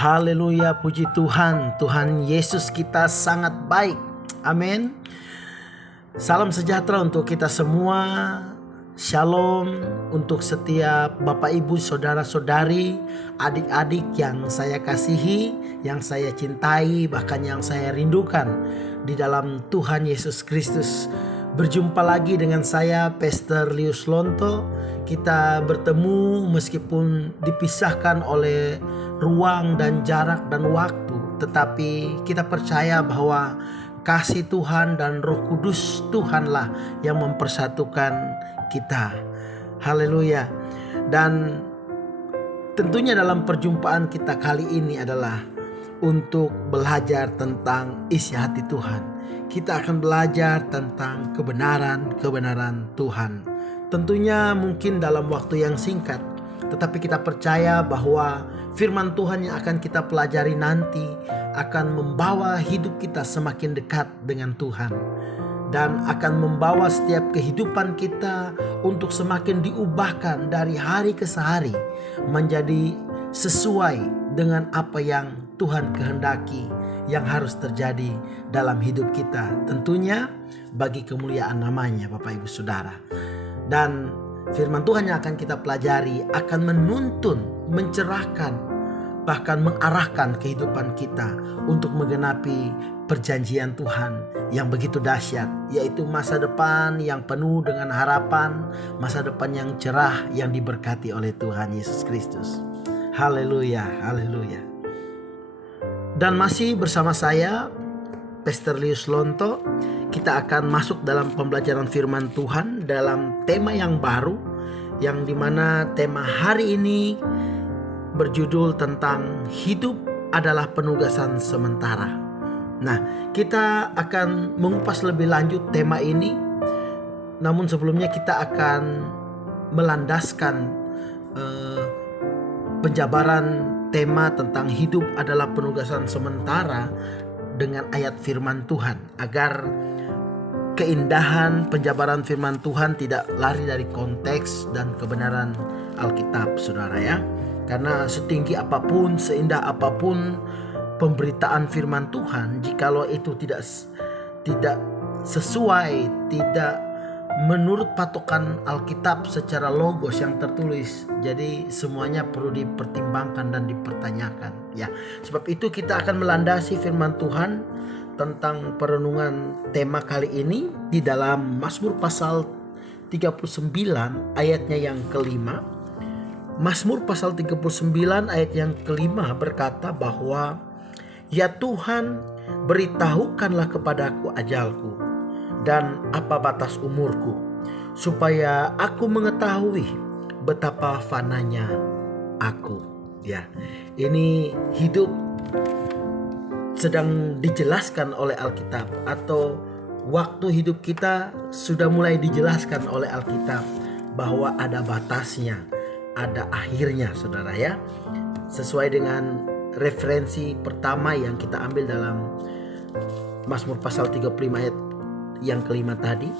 Haleluya, puji Tuhan. Tuhan Yesus kita sangat baik. Amin. Salam sejahtera untuk kita semua. Shalom untuk setiap Bapak Ibu, saudara-saudari, adik-adik yang saya kasihi, yang saya cintai, bahkan yang saya rindukan di dalam Tuhan Yesus Kristus. Berjumpa lagi dengan saya, Pastor Lius Lonto. Kita bertemu meskipun dipisahkan oleh ruang dan jarak dan waktu, tetapi kita percaya bahwa kasih Tuhan dan Roh Kudus Tuhanlah yang mempersatukan kita. Haleluya. Dan tentunya dalam perjumpaan kita kali ini adalah untuk belajar tentang isi hati Tuhan. Kita akan belajar tentang kebenaran Tuhan. Tentunya mungkin dalam waktu yang singkat, tetapi kita percaya bahwa firman Tuhan yang akan kita pelajari nanti akan membawa hidup kita semakin dekat dengan Tuhan, dan akan membawa setiap kehidupan kita untuk semakin diubahkan dari hari ke hari menjadi sesuai dengan apa yang Tuhan kehendaki yang harus terjadi dalam hidup kita, tentunya bagi kemuliaan namanya, Bapak Ibu Saudara. Dan firman Tuhan yang akan kita pelajari akan menuntun, mencerahkan, bahkan mengarahkan kehidupan kita untuk menggenapi perjanjian Tuhan yang begitu dahsyat, yaitu masa depan yang penuh dengan harapan, masa depan yang cerah yang diberkati oleh Tuhan Yesus Kristus. Haleluya, haleluya. Dan masih bersama saya, Pastor Lius Lonto. Kita akan masuk dalam pembelajaran firman Tuhan dalam tema yang baru, yang dimana tema hari ini berjudul tentang hidup adalah penugasan sementara. Nah, kita akan mengupas lebih lanjut tema ini. Namun sebelumnya kita akan melandaskan penjabaran tema tentang hidup adalah penugasan sementara dengan ayat firman Tuhan, agar keindahan penjabaran firman Tuhan tidak lari dari konteks dan kebenaran Alkitab, saudara ya. Karena setinggi apapun, seindah apapun pemberitaan firman Tuhan, jikalau itu tidak sesuai, tidak menurut patokan Alkitab secara logos yang tertulis, jadi semuanya perlu dipertimbangkan dan dipertanyakan ya. Sebab itu kita akan melandasi firman Tuhan tentang perenungan tema kali ini di dalam Mazmur pasal 39 ayatnya yang kelima. Mazmur pasal 39 ayat yang kelima berkata bahwa, "Ya Tuhan, beritahukanlah kepadaku ajalku dan apa batas umurku, supaya aku mengetahui betapa fananya aku." Ya, ini hidup sedang dijelaskan oleh Alkitab, atau waktu hidup kita sudah mulai dijelaskan oleh Alkitab bahwa ada batasnya, ada akhirnya, saudara ya. Sesuai dengan referensi pertama yang kita ambil dalam Mazmur pasal 35 ayat yang kelima tadi.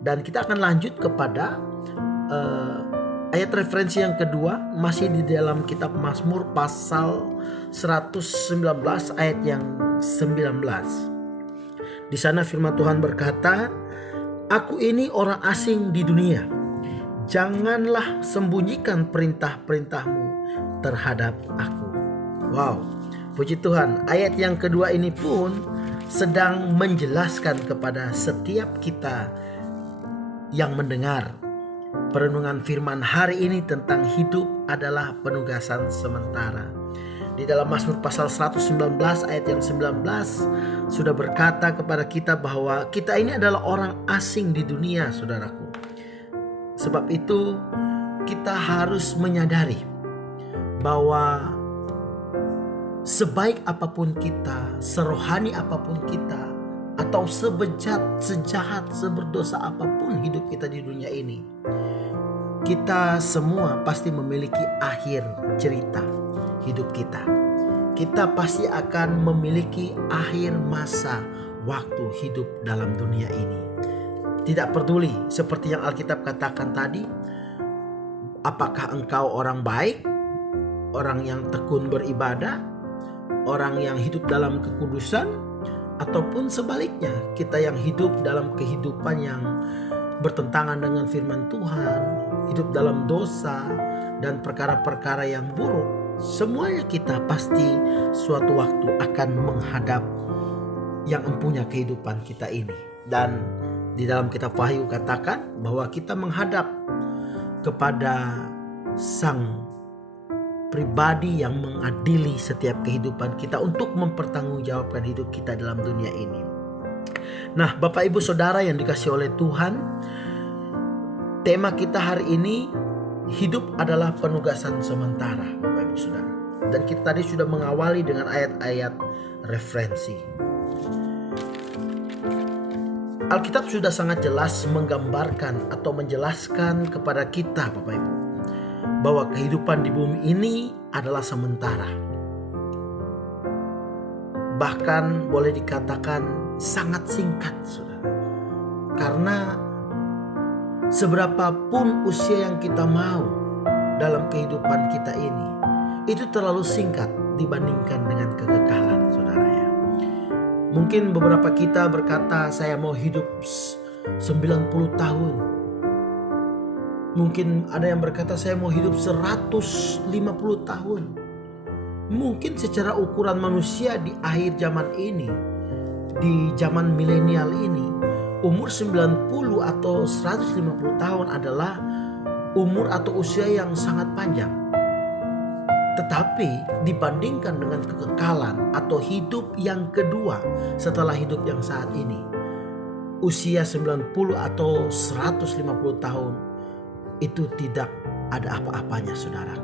Dan kita akan lanjut kepada ayat referensi yang kedua, masih di dalam kitab Mazmur pasal 119 ayat yang 19. Di sana firman Tuhan berkata, "Aku ini orang asing di dunia. Janganlah sembunyikan perintah-perintahmu terhadap aku." Wow, puji Tuhan. Ayat yang kedua ini pun sedang menjelaskan kepada setiap kita yang mendengar perenungan firman hari ini tentang hidup adalah penugasan sementara. Di dalam Mazmur pasal 119 ayat yang 19 sudah berkata kepada kita bahwa kita ini adalah orang asing di dunia, saudaraku. Sebab itu kita harus menyadari bahwa sebaik apapun kita, serohani apapun kita, atau sebejat, sejahat, seberdosa apapun hidup kita di dunia ini, kita semua pasti memiliki akhir cerita hidup kita. Kita pasti akan memiliki akhir masa waktu hidup dalam dunia ini. Tidak peduli seperti yang Alkitab katakan tadi, apakah engkau orang baik, orang yang tekun beribadah, orang yang hidup dalam kekudusan, ataupun sebaliknya, kita yang hidup dalam kehidupan yang bertentangan dengan firman Tuhan, hidup dalam dosa dan perkara-perkara yang buruk. Semuanya kita pasti suatu waktu akan menghadap yang empunya kehidupan kita ini. Dan di dalam kitab Wahyu katakan bahwa kita menghadap kepada Sang pribadi yang mengadili setiap kehidupan kita untuk mempertanggungjawabkan hidup kita dalam dunia ini. Nah, Bapak Ibu Saudara yang dikasihi oleh Tuhan, tema kita hari ini, hidup adalah penugasan sementara, Bapak Ibu Saudara. Dan kita tadi sudah mengawali dengan ayat-ayat referensi. Alkitab sudah sangat jelas menggambarkan atau menjelaskan kepada kita, Bapak Ibu, bahwa kehidupan di bumi ini adalah sementara. Bahkan boleh dikatakan sangat singkat, Saudara. Karena seberapapun usia yang kita mau dalam kehidupan kita ini, itu terlalu singkat dibandingkan dengan kekekalan, Saudara ya. Mungkin beberapa kita berkata, saya mau hidup 90 tahun. Mungkin ada yang berkata, saya mau hidup 150 tahun. Mungkin secara ukuran manusia di akhir zaman ini, di zaman milenial ini, umur 90 atau 150 tahun adalah umur atau usia yang sangat panjang. Tetapi dibandingkan dengan kekekalan atau hidup yang kedua setelah hidup yang saat ini, usia 90 atau 150 tahun itu tidak ada apa-apanya, Saudara.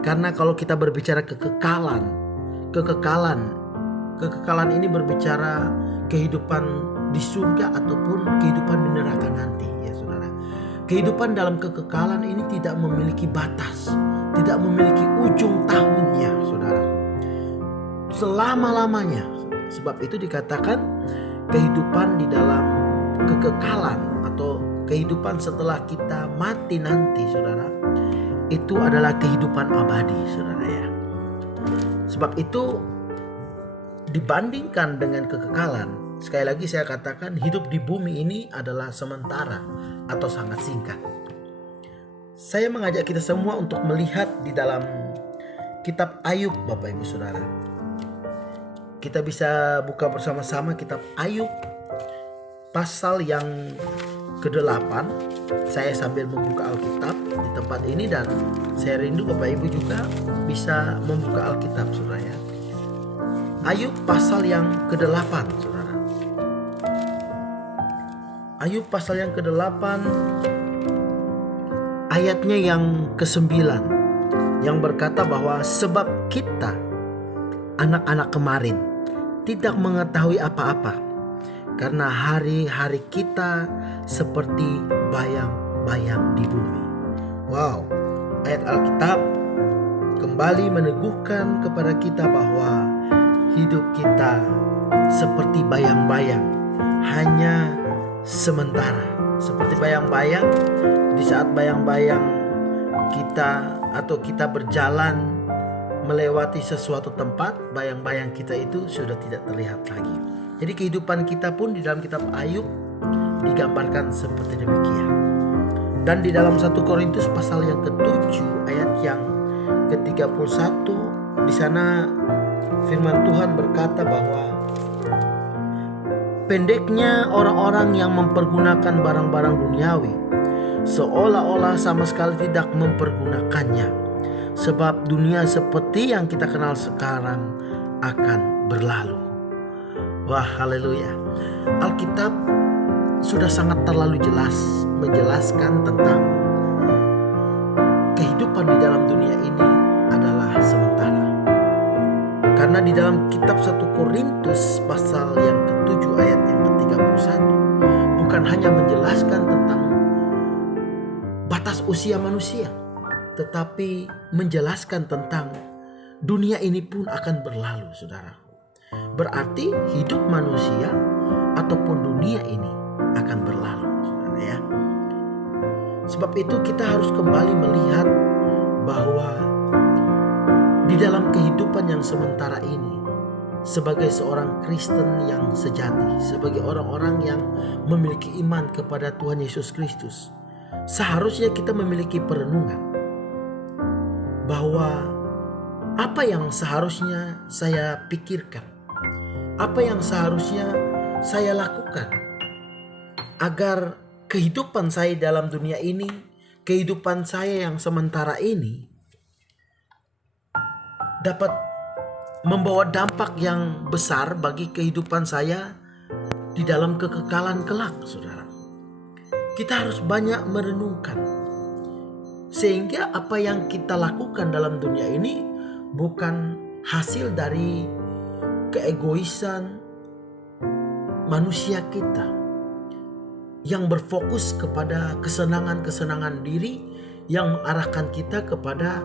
Karena kalau kita berbicara kekekalan ini berbicara kehidupan di surga ataupun kehidupan di neraka nanti, ya Saudara. Kehidupan dalam kekekalan ini tidak memiliki batas, tidak memiliki ujung tahunnya, Saudara. Selama-lamanya. Sebab itu dikatakan kehidupan di dalam kekekalan atau kehidupan setelah kita mati nanti, Saudara, itu adalah kehidupan abadi, Saudara ya. Sebab itu dibandingkan dengan kekekalan, sekali lagi saya katakan hidup di bumi ini adalah sementara atau sangat singkat. Saya mengajak kita semua untuk melihat di dalam kitab Ayub, Bapak Ibu Saudara. Kita bisa buka bersama-sama kitab Ayub pasal yang ke-8. Saya sambil membuka Alkitab di tempat ini dan saya rindu Bapak Ibu juga bisa membuka Alkitab, Saudara ya. Ayub pasal yang ke-8, Saudara. Ayub pasal yang ke-8 ayatnya yang ke-9 yang berkata bahwa sebab kita anak-anak kemarin tidak mengetahui apa-apa, karena hari-hari kita seperti bayang-bayang di bumi. Wow, ayat Alkitab kembali meneguhkan kepada kita bahwa hidup kita seperti bayang-bayang, hanya sementara. Seperti bayang-bayang, di saat bayang-bayang kita atau kita berjalan melewati sesuatu tempat, bayang-bayang kita itu sudah tidak terlihat lagi. Jadi kehidupan kita pun di dalam kitab Ayub digambarkan seperti demikian. Dan di dalam 1 Korintus pasal yang ke-7 ayat yang ke-31, di sana firman Tuhan berkata bahwa pendeknya orang-orang yang mempergunakan barang-barang duniawi seolah-olah sama sekali tidak mempergunakannya, sebab dunia seperti yang kita kenal sekarang akan berlalu. Wah, haleluya. Alkitab sudah sangat terlalu jelas menjelaskan tentang kehidupan di dalam dunia ini adalah sementara. Karena di dalam kitab 1 Korintus pasal yang ke-7 ayat yang batas usia manusia, tetapi menjelaskan tentang dunia ini pun akan berlalu, saudaraku. Berarti hidup manusia ataupun dunia ini akan berlalu, saudara ya. Sebab itu kita harus kembali melihat bahwa di dalam kehidupan yang sementara ini, sebagai seorang Kristen yang sejati, sebagai orang-orang yang memiliki iman kepada Tuhan Yesus Kristus, seharusnya kita memiliki perenungan bahwa apa yang seharusnya saya pikirkan, apa yang seharusnya saya lakukan agar kehidupan saya dalam dunia ini, kehidupan saya yang sementara ini dapat membawa dampak yang besar bagi kehidupan saya di dalam kekekalan kelak, saudara. Kita harus banyak merenungkan, sehingga apa yang kita lakukan dalam dunia ini bukan hasil dari keegoisan manusia kita yang berfokus kepada kesenangan-kesenangan diri yang mengarahkan kita kepada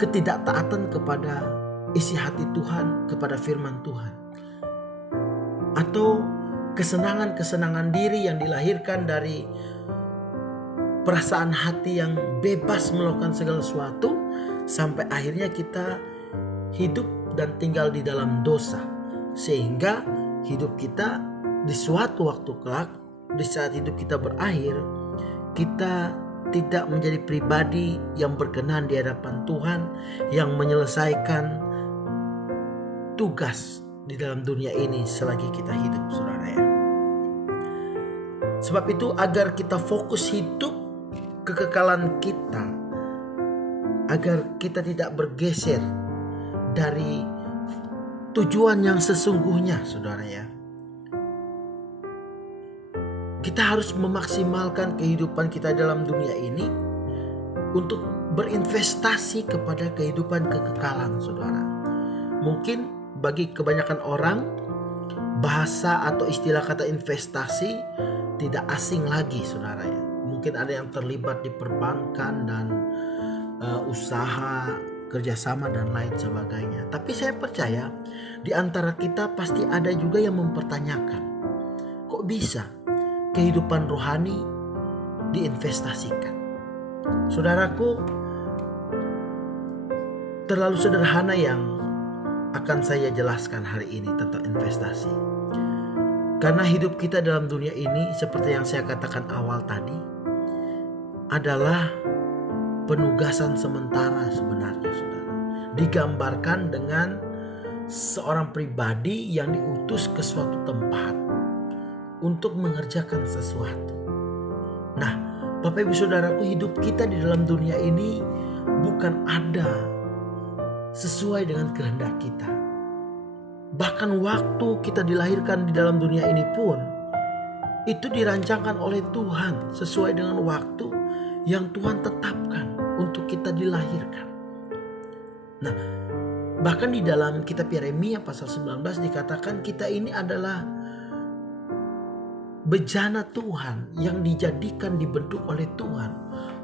ketidaktaatan kepada isi hati Tuhan, kepada firman Tuhan, atau kesenangan-kesenangan diri yang dilahirkan dari perasaan hati yang bebas melakukan segala sesuatu, sampai akhirnya kita hidup dan tinggal di dalam dosa, sehingga hidup kita di suatu waktu kelak, di saat hidup kita berakhir, kita tidak menjadi pribadi yang berkenan di hadapan Tuhan, yang menyelesaikan tugas di dalam dunia ini selagi kita hidup, saudara ya. Sebab itu agar kita fokus hidup kekekalan kita, agar kita tidak bergeser dari tujuan yang sesungguhnya, saudara ya. Kita harus memaksimalkan kehidupan kita dalam dunia ini untuk berinvestasi kepada kehidupan kekekalan, saudara. Mungkin bagi kebanyakan orang, bahasa atau istilah kata investasi tidak asing lagi, saudara ya. Mungkin ada yang terlibat di perbankan dan usaha, kerjasama dan lain sebagainya. Tapi saya percaya di antara kita pasti ada juga yang mempertanyakan, kok bisa kehidupan rohani diinvestasikan? Saudaraku, terlalu sederhana yang akan saya jelaskan hari ini tentang investasi. Karena hidup kita dalam dunia ini, seperti yang saya katakan awal tadi, adalah penugasan sementara sebenarnya, saudara. Digambarkan dengan seorang pribadi yang diutus ke suatu tempat untuk mengerjakan sesuatu. Nah, Bapak Ibu Saudaraku, hidup kita di dalam dunia ini bukan ada sesuai dengan kehendak kita. Bahkan waktu kita dilahirkan di dalam dunia ini pun itu dirancangkan oleh Tuhan sesuai dengan waktu yang Tuhan tetapkan untuk kita dilahirkan. Nah, bahkan di dalam kitab Yeremia pasal 19 dikatakan kita ini adalah bejana Tuhan yang dijadikan, dibentuk oleh Tuhan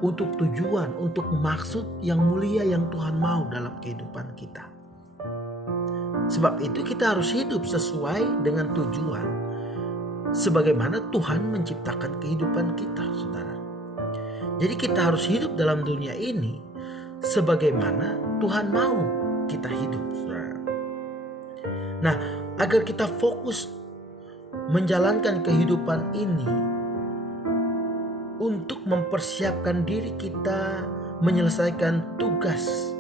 untuk tujuan, untuk maksud yang mulia yang Tuhan mau dalam kehidupan kita. Sebab itu kita harus hidup sesuai dengan tujuan sebagaimana Tuhan menciptakan kehidupan kita, saudara. Jadi kita harus hidup dalam dunia ini sebagaimana Tuhan mau kita hidup, saudara. Nah, agar kita fokus menjalankan kehidupan ini untuk mempersiapkan diri kita menyelesaikan tugas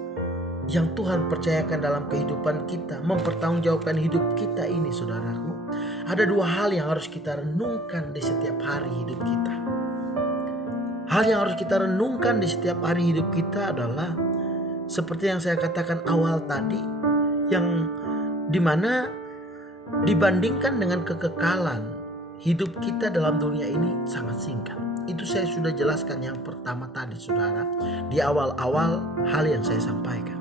yang Tuhan percayakan dalam kehidupan kita, mempertanggungjawabkan hidup kita ini, saudaraku. Ada dua hal yang harus kita renungkan di setiap hari hidup kita. Hal yang harus kita renungkan di setiap hari hidup kita adalah seperti yang saya katakan awal tadi, yang dimana dibandingkan dengan kekekalan, hidup kita dalam dunia ini sangat singkat. Itu saya sudah jelaskan yang pertama tadi, saudara, di awal-awal hal yang saya sampaikan.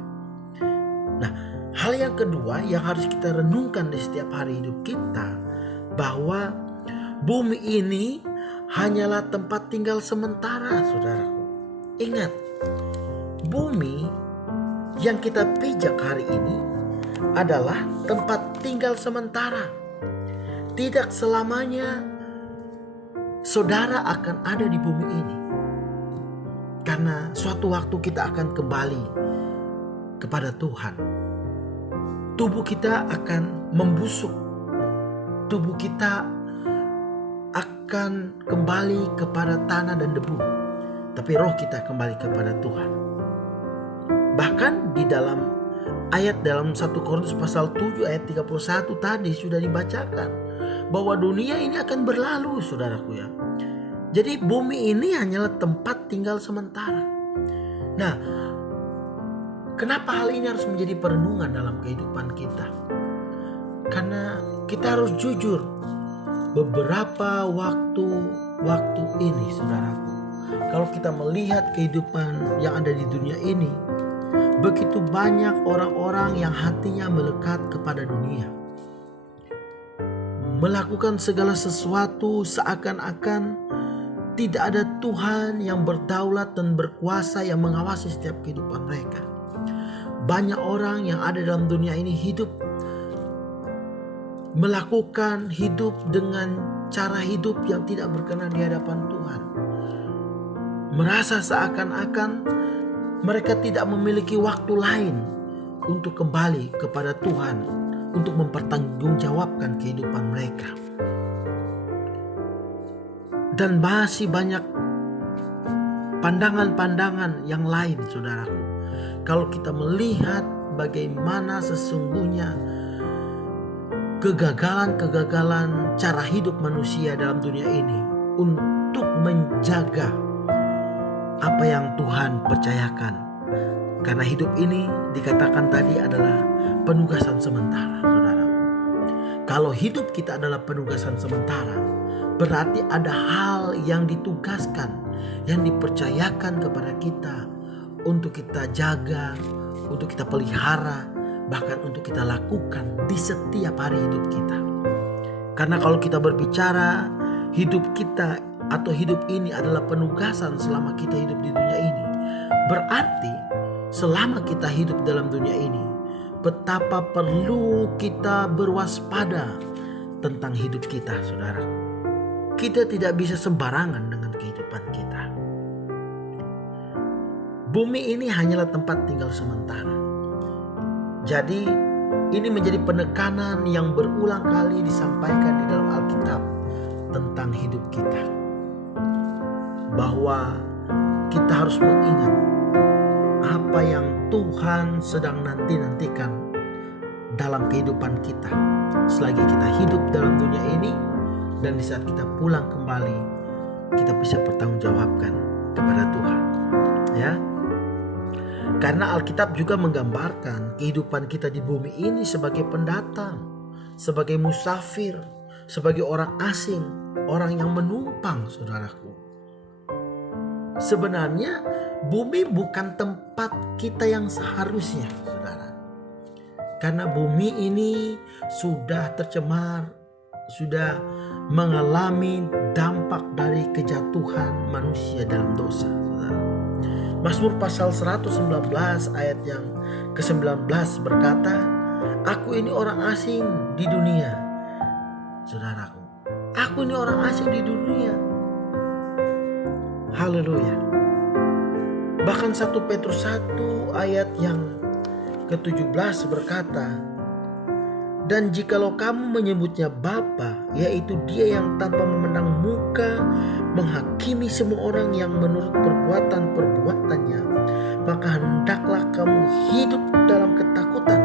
Nah, hal yang kedua yang harus kita renungkan di setiap hari hidup kita, bahwa bumi ini hanyalah tempat tinggal sementara, saudaraku. Ingat, bumi yang kita pijak hari ini adalah tempat tinggal sementara. Tidak selamanya saudara akan ada di bumi ini. Karena suatu waktu kita akan kembali kepada Tuhan. Tubuh kita akan membusuk. Tubuh kita akan kembali kepada tanah dan debu. Tapi roh kita kembali kepada Tuhan. Bahkan di dalam ayat dalam 1 Korintus pasal 7 ayat 31 tadi sudah dibacakan bahwa dunia ini akan berlalu, saudaraku ya. Jadi bumi ini hanyalah tempat tinggal sementara. Nah, kenapa hal ini harus menjadi perenungan dalam kehidupan kita? Karena kita harus jujur, beberapa waktu ini saudaraku, kalau kita melihat kehidupan yang ada di dunia ini, begitu banyak orang-orang yang hatinya melekat kepada dunia. Melakukan segala sesuatu seakan-akan tidak ada Tuhan yang berdaulat dan berkuasa yang mengawasi setiap kehidupan mereka. Banyak orang yang ada dalam dunia ini melakukan hidup dengan cara hidup yang tidak berkenan di hadapan Tuhan. Merasa seakan-akan mereka tidak memiliki waktu lain untuk kembali kepada Tuhan, untuk mempertanggungjawabkan kehidupan mereka. Dan masih banyak pandangan-pandangan yang lain, saudaraku. Kalau kita melihat bagaimana sesungguhnya kegagalan-kegagalan cara hidup manusia dalam dunia ini untuk menjaga apa yang Tuhan percayakan. Karena hidup ini dikatakan tadi adalah penugasan sementara, saudaraku. Kalau hidup kita adalah penugasan sementara, berarti ada hal yang ditugaskan, yang dipercayakan kepada kita untuk kita jaga, untuk kita pelihara, bahkan untuk kita lakukan di setiap hari hidup kita. Karena kalau kita berbicara hidup kita atau hidup ini adalah penugasan selama kita hidup di dunia ini, berarti selama kita hidup dalam dunia ini, betapa perlu kita berwaspada tentang hidup kita, saudara. Kita tidak bisa sembarangan dengan kehidupan kita. Bumi ini hanyalah tempat tinggal sementara. Jadi ini menjadi penekanan yang berulang kali disampaikan di dalam Alkitab tentang hidup kita. Bahwa kita harus mengingat apa yang Tuhan sedang nantikan dalam kehidupan kita selagi kita hidup dalam dunia ini. Dan di saat kita pulang kembali, kita bisa bertanggungjawabkan kepada Tuhan. Ya, karena Alkitab juga menggambarkan kehidupan kita di bumi ini sebagai pendatang, sebagai musafir, sebagai orang asing, orang yang menumpang, saudaraku. Sebenarnya bumi bukan tempat kita yang seharusnya, saudara. Karena bumi ini sudah tercemar, sudah mengalami dampak dari kejatuhan manusia dalam dosa. Mazmur pasal 119 ayat yang ke-19 berkata, "Aku ini orang asing di dunia." Saudaraku, aku ini orang asing di dunia. Haleluya. Bahkan 1 Petrus 1 ayat yang ke-17 berkata, "Dan jikalau kamu menyebutnya Bapa, yaitu Dia yang tanpa memandang muka menghakimi semua orang yang menurut perbuatan-perbuatannya, maka hendaklah kamu hidup dalam ketakutan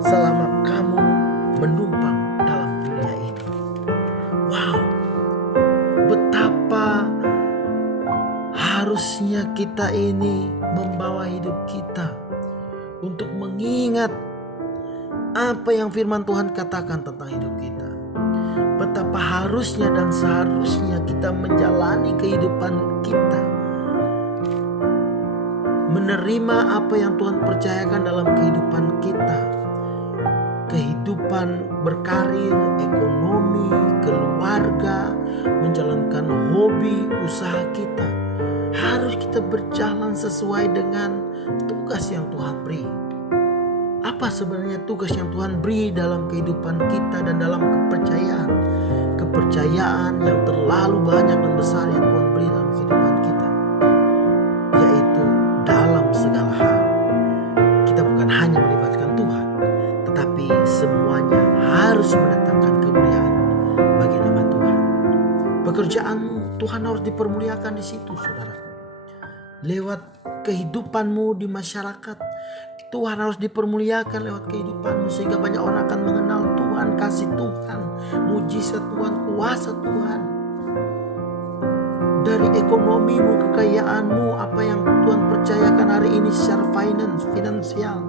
selama kamu menumpang dalam dunia ini." Wow, betapa harusnya kita ini membawa hidup kita untuk mengingat apa yang firman Tuhan katakan tentang hidup kita. Betapa harusnya dan seharusnya kita menjalani kehidupan kita, menerima apa yang Tuhan percayakan dalam kehidupan kita. Kehidupan berkarir, ekonomi, keluarga, menjalankan hobi, usaha kita. Harus kita berjalan sesuai dengan tugas yang Tuhan beri. Apa sebenarnya tugas yang Tuhan beri dalam kehidupan kita dan dalam kepercayaan? Kepercayaan yang terlalu banyak dan besar yang Tuhan beri dalam kehidupan kita, yaitu dalam segala hal kita bukan hanya melibatkan Tuhan, tetapi semuanya harus mendatangkan kemuliaan bagi nama Tuhan. Pekerjaanmu, Tuhan harus dipermuliakan di situ, saudaraku. Lewat kehidupanmu di masyarakat, Tuhan harus dipermuliakan lewat kehidupanmu, sehingga banyak orang akan mengenal Tuhan, kasih Tuhan, mujizat Tuhan, kuasa Tuhan. Dari ekonomimu, kekayaanmu, apa yang Tuhan percayakan hari ini secara finansial,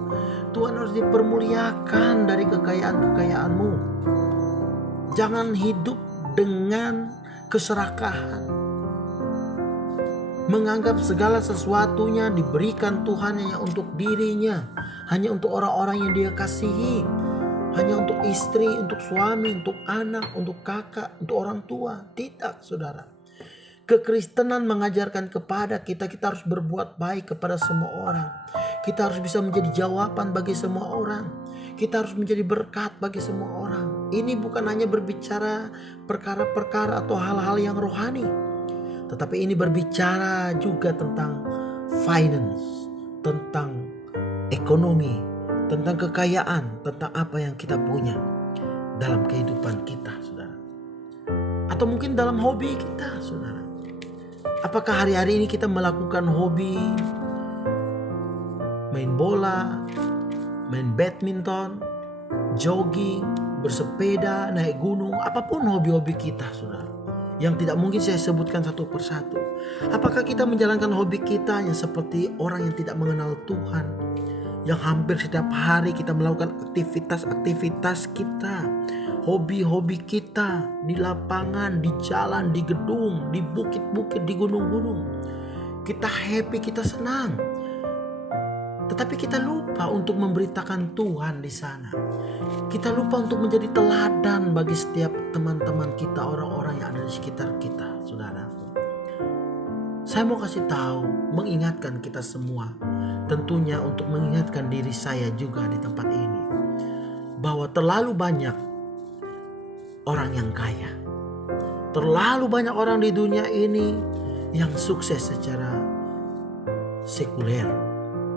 Tuhan harus dipermuliakan dari kekayaan-kekayaanmu. Jangan hidup dengan keserakahan, menganggap segala sesuatunya diberikan Tuhan hanya untuk dirinya, hanya untuk orang-orang yang Dia kasihi, hanya untuk istri, untuk suami, untuk anak, untuk kakak, untuk orang tua. Tidak, saudara. Kekristenan mengajarkan kepada kita harus berbuat baik kepada semua orang. Kita harus bisa menjadi jawaban bagi semua orang. Kita harus menjadi berkat bagi semua orang. Ini bukan hanya berbicara perkara-perkara atau hal-hal yang rohani, tetapi ini berbicara juga tentang finance, tentang ekonomi, tentang kekayaan, tentang apa yang kita punya dalam kehidupan kita, saudara. Atau mungkin dalam hobi kita, saudara. Apakah hari-hari ini kita melakukan hobi main bola, main badminton, jogging, bersepeda, naik gunung, apapun hobi-hobi kita, saudara, yang tidak mungkin saya sebutkan satu persatu. Apakah kita menjalankan hobi kita yang seperti orang yang tidak mengenal Tuhan, yang hampir setiap hari kita melakukan aktivitas-aktivitas kita, hobi-hobi kita di lapangan, di jalan, di gedung, di bukit-bukit, di gunung-gunung. Kita happy, kita senang. Tetapi kita lupa untuk memberitakan Tuhan di sana. Kita lupa untuk menjadi teladan bagi setiap teman-teman kita, orang-orang yang ada di sekitar kita, saudara. Saya mau kasih tahu, mengingatkan kita semua, tentunya untuk mengingatkan diri saya juga di tempat ini, bahwa terlalu banyak orang yang kaya, terlalu banyak orang di dunia ini yang sukses secara sekuler.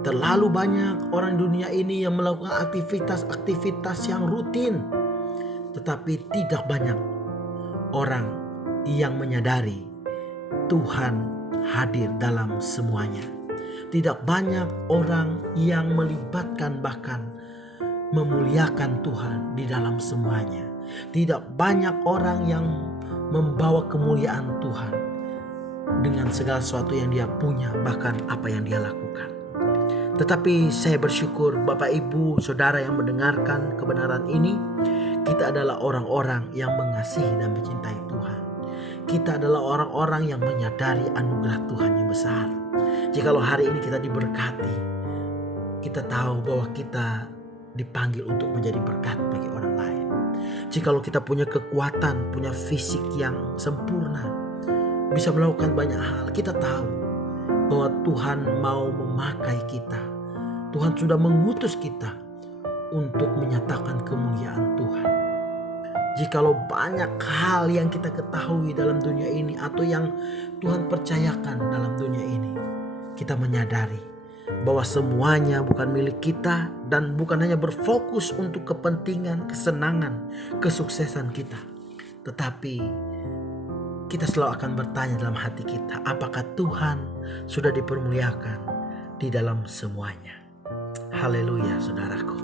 Terlalu banyak orang di dunia ini yang melakukan aktivitas-aktivitas yang rutin, tetapi tidak banyak orang yang menyadari Tuhan hadir dalam semuanya. Tidak banyak orang yang melibatkan, bahkan memuliakan Tuhan di dalam semuanya. Tidak banyak orang yang membawa kemuliaan Tuhan dengan segala sesuatu yang dia punya, bahkan apa yang dia lakukan. Tetapi saya bersyukur Bapak Ibu Saudara yang mendengarkan kebenaran ini, kita adalah orang-orang yang mengasihi dan mencintai Tuhan. Kita adalah orang-orang yang menyadari anugerah Tuhan yang besar. Jikalau hari ini kita diberkati, kita tahu bahwa kita dipanggil untuk menjadi berkat bagi orang lain. Jikalau kita punya kekuatan, punya fisik yang sempurna, bisa melakukan banyak hal, kita tahu bahwa Tuhan mau memakai kita. Tuhan sudah mengutus kita untuk menyatakan kemuliaan Tuhan. Jikalau banyak hal yang kita ketahui dalam dunia ini atau yang Tuhan percayakan dalam dunia ini, kita menyadari bahwa semuanya bukan milik kita dan bukan hanya berfokus untuk kepentingan, kesenangan, kesuksesan kita. Tetapi kita selalu akan bertanya dalam hati kita, apakah Tuhan sudah dipermuliakan di dalam semuanya? Haleluya, saudaraku.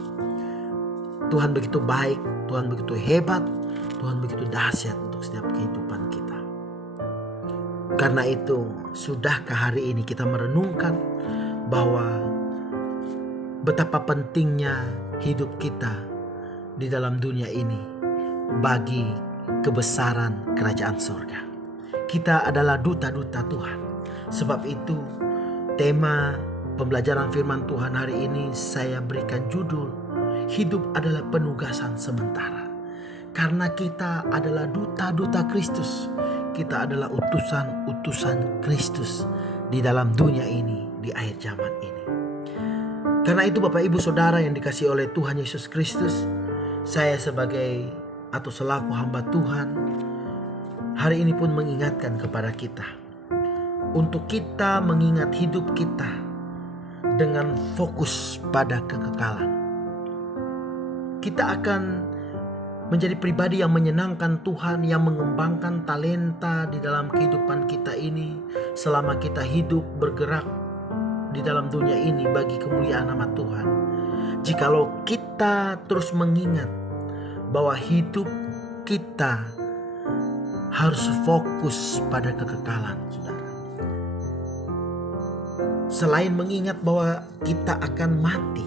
Tuhan begitu baik, Tuhan begitu hebat, Tuhan begitu dahsyat untuk setiap kehidupan kita. Karena itu, sudahkah hari ini kita merenungkan bahwa betapa pentingnya hidup kita di dalam dunia ini bagi kebesaran kerajaan surga. Kita adalah duta-duta Tuhan. Sebab itu tema pembelajaran firman Tuhan hari ini saya berikan judul, hidup adalah penugasan sementara. Karena kita adalah duta-duta Kristus. Kita adalah utusan-utusan Kristus di dalam dunia ini, di akhir zaman ini. Karena itu Bapak Ibu Saudara yang dikasihi oleh Tuhan Yesus Kristus, saya sebagai atau selaku hamba Tuhan hari ini pun mengingatkan kepada kita untuk kita mengingat hidup kita dengan fokus pada kekekalan. Kita akan menjadi pribadi yang menyenangkan Tuhan, yang mengembangkan talenta di dalam kehidupan kita ini selama kita hidup bergerak di dalam dunia ini bagi kemuliaan nama Tuhan. Jikalau kita terus mengingat bahwa hidup kita harus fokus pada kekekalan, saudara. Selain mengingat bahwa kita akan mati,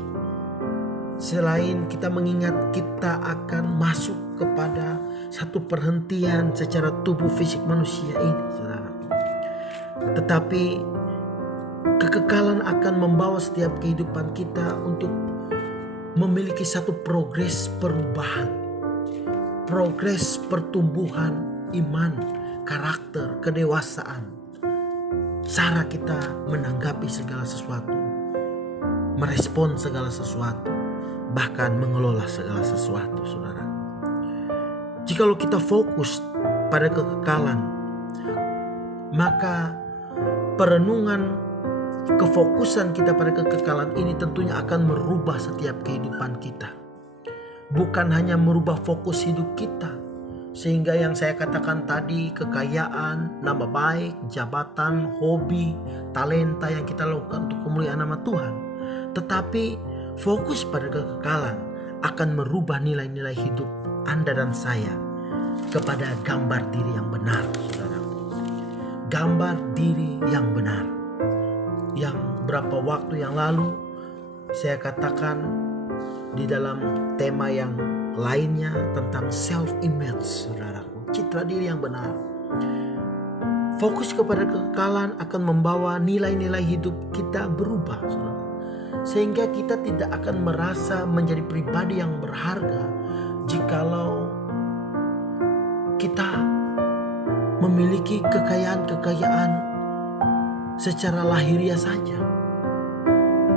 selain kita mengingat kita akan masuk kepada satu perhentian secara tubuh fisik manusia ini, saudara. Tetapi kekekalan akan membawa setiap kehidupan kita untuk memiliki satu progres perubahan, progres pertumbuhan iman, karakter, kedewasaan, cara kita menanggapi segala sesuatu, merespon segala sesuatu, bahkan mengelola segala sesuatu, saudara. Jikalau kita fokus pada kekekalan, maka perenungan kefokusan kita pada kekekalan ini tentunya akan merubah setiap kehidupan kita. Bukan hanya merubah fokus hidup kita, sehingga yang saya katakan tadi, kekayaan, nama baik, jabatan, hobi, talenta yang kita lakukan untuk kemuliaan nama Tuhan. Tetapi fokus pada kekekalan akan merubah nilai-nilai hidup Anda dan saya kepada gambar diri yang benar, saudara. Gambar diri yang benar. Yang berapa waktu yang lalu saya katakan di dalam tema yang lainnya tentang self-image, saudaraku, citra diri yang benar. Fokus kepada kekekalan akan membawa nilai-nilai hidup kita berubah, saudara. Sehingga kita tidak akan merasa menjadi pribadi yang berharga jikalau kita memiliki kekayaan-kekayaan secara lahiriah saja.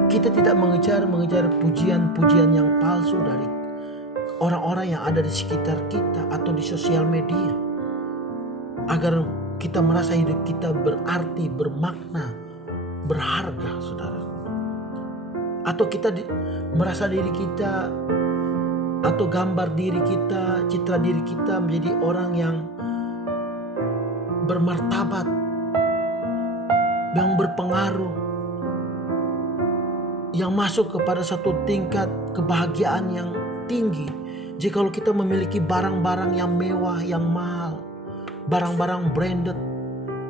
Kita tidak mengejar pujian-pujian yang palsu dari orang-orang yang ada di sekitar kita atau di sosial media, agar kita merasa hidup kita berarti, bermakna, berharga, saudara. Atau kita merasa diri kita atau gambar diri kita, citra diri kita menjadi orang yang bermartabat, yang berpengaruh, yang masuk kepada satu tingkat kebahagiaan yang tinggi jikalau kita memiliki barang-barang yang mewah, yang mahal, barang-barang branded.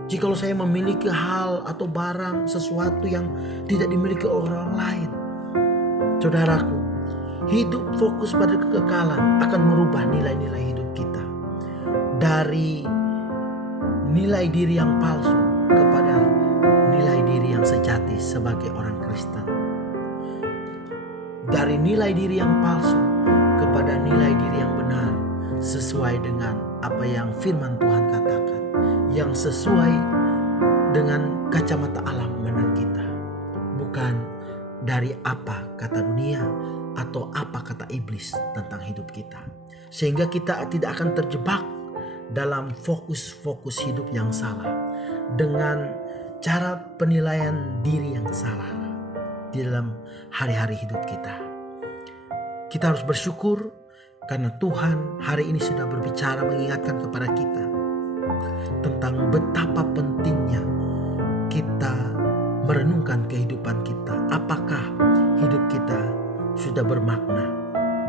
Jikalau saya memiliki hal atau barang sesuatu yang tidak dimiliki orang lain, saudaraku, hidup fokus pada kekekalan akan merubah nilai-nilai hidup kita dari nilai diri yang palsu kepada nilai diri yang sejati sebagai orang Kristen. Dari nilai diri yang palsu kepada nilai diri yang benar sesuai dengan apa yang firman Tuhan katakan, yang sesuai dengan kacamata Allah memandang kita, bukan dari apa kata dunia atau apa kata iblis tentang hidup kita. Sehingga kita tidak akan terjebak dalam fokus hidup yang salah dengan cara penilaian diri yang salah di dalam hari-hari hidup kita. Kita harus bersyukur karena Tuhan hari ini sudah berbicara mengingatkan kepada kita tentang betapa pentingnya kita merenungkan kehidupan kita. Apakah hidup kita sudah bermakna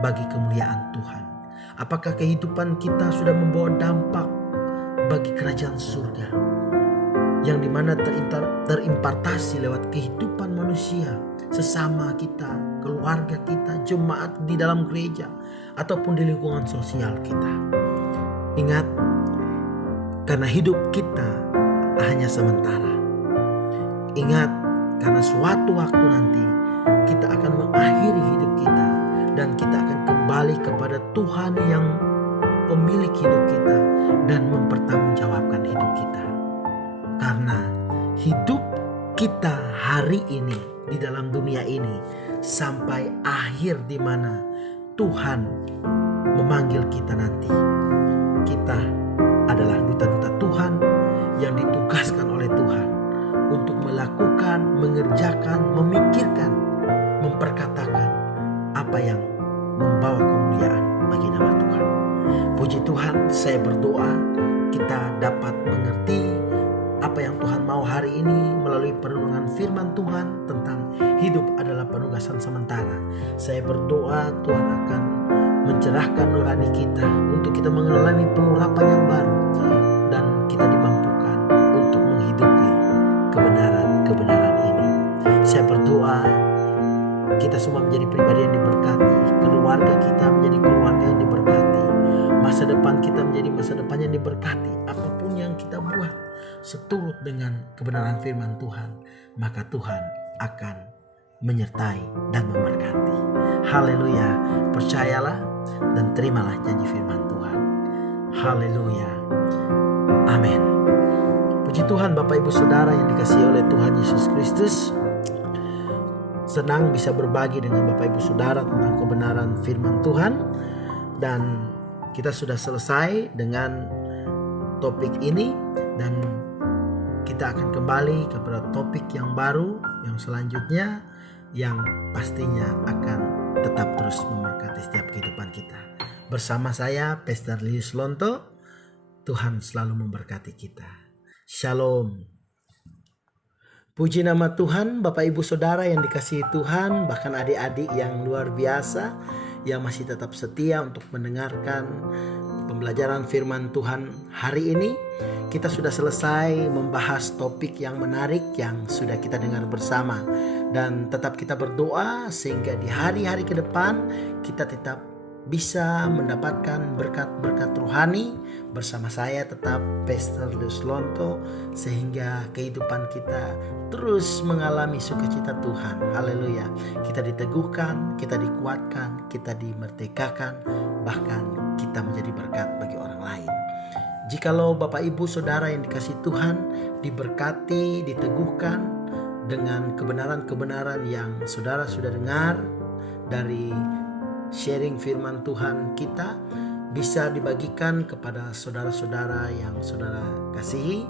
bagi kemuliaan Tuhan? Apakah kehidupan kita sudah membawa dampak bagi kerajaan surga, yang dimana terimpartasi lewat kehidupan manusia sesama kita, keluarga kita, jemaat di dalam gereja, ataupun di lingkungan sosial kita. Ingat, karena hidup kita hanya sementara. Ingat, karena suatu waktu nanti kita akan mengakhiri hidup kita dan kita akan kembali kepada Tuhan yang pemilik hidup kita dan mempertanggungjawabkan hidup kita. Karena hidup kita hari ini di dalam dunia ini sampai akhir di mana Tuhan memanggil kita nanti. Kita adalah duta-duta Tuhan yang ditugaskan oleh Tuhan untuk melakukan, mengerjakan, memikirkan, memperkatakan apa yang membawa kemuliaan bagi nama Tuhan. Puji Tuhan, saya berdoa kita dapat mengerti apa yang Tuhan mau hari ini melalui perenungan firman Tuhan tentang hidup adalah penugasan sementara. Saya berdoa Tuhan akan mencerahkan nurani kita untuk kita mengalami pengurapan yang baru dan kita dimampukan untuk menghidupi kebenaran-kebenaran ini. Saya berdoa kita semua menjadi pribadi yang diberkati, keluarga kita menjadi keluarga yang diberkati, masa depan kita menjadi masa depan yang diberkati. Apapun yang kita buat seturut dengan kebenaran firman Tuhan, maka Tuhan akan menyertai dan memberkati. Haleluya. Percayalah dan terimalah janji firman Tuhan. Haleluya. Amin. Puji Tuhan Bapak Ibu Saudara yang dikasihi oleh Tuhan Yesus Kristus. Senang bisa berbagi dengan Bapak Ibu Saudara tentang kebenaran firman Tuhan. Dan kita sudah selesai dengan topik ini, dan kita akan kembali kepada topik yang baru, yang selanjutnya, yang pastinya akan tetap terus memberkati setiap kehidupan kita. Bersama saya, Pastor Lius Lonto, Tuhan selalu memberkati kita. Shalom. Puji nama Tuhan, Bapak Ibu Saudara yang dikasihi Tuhan, bahkan adik-adik yang luar biasa, yang masih tetap setia untuk mendengarkan pembelajaran firman Tuhan hari ini. Kita sudah selesai membahas topik yang menarik yang sudah kita dengar bersama. Dan tetap kita berdoa sehingga di hari-hari ke depan kita tetap bisa mendapatkan berkat-berkat rohani bersama saya tetap Pastor Lius Lonto, sehingga kehidupan kita terus mengalami sukacita Tuhan. Haleluya. Kita diteguhkan, kita dikuatkan, kita dimerdekakan, bahkan kita menjadi berkat bagi orang lain. Jikalau Bapak Ibu Saudara yang dikasihi Tuhan diberkati, diteguhkan dengan kebenaran-kebenaran yang saudara sudah dengar dari sharing firman Tuhan kita, bisa dibagikan kepada saudara-saudara yang saudara kasihi,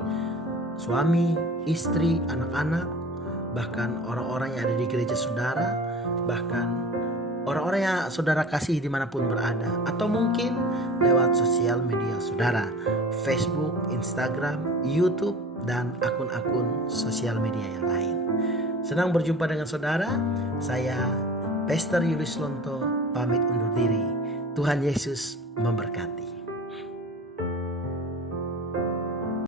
suami, istri, anak-anak, bahkan orang-orang yang ada di gereja saudara, bahkan orang-orang yang saudara kasih dimanapun berada, atau mungkin lewat sosial media saudara, Facebook, Instagram, YouTube, dan akun-akun sosial media yang lain. Senang berjumpa dengan saudara. Saya Pastor Julius Lonto pamit undur diri. Tuhan Yesus memberkati.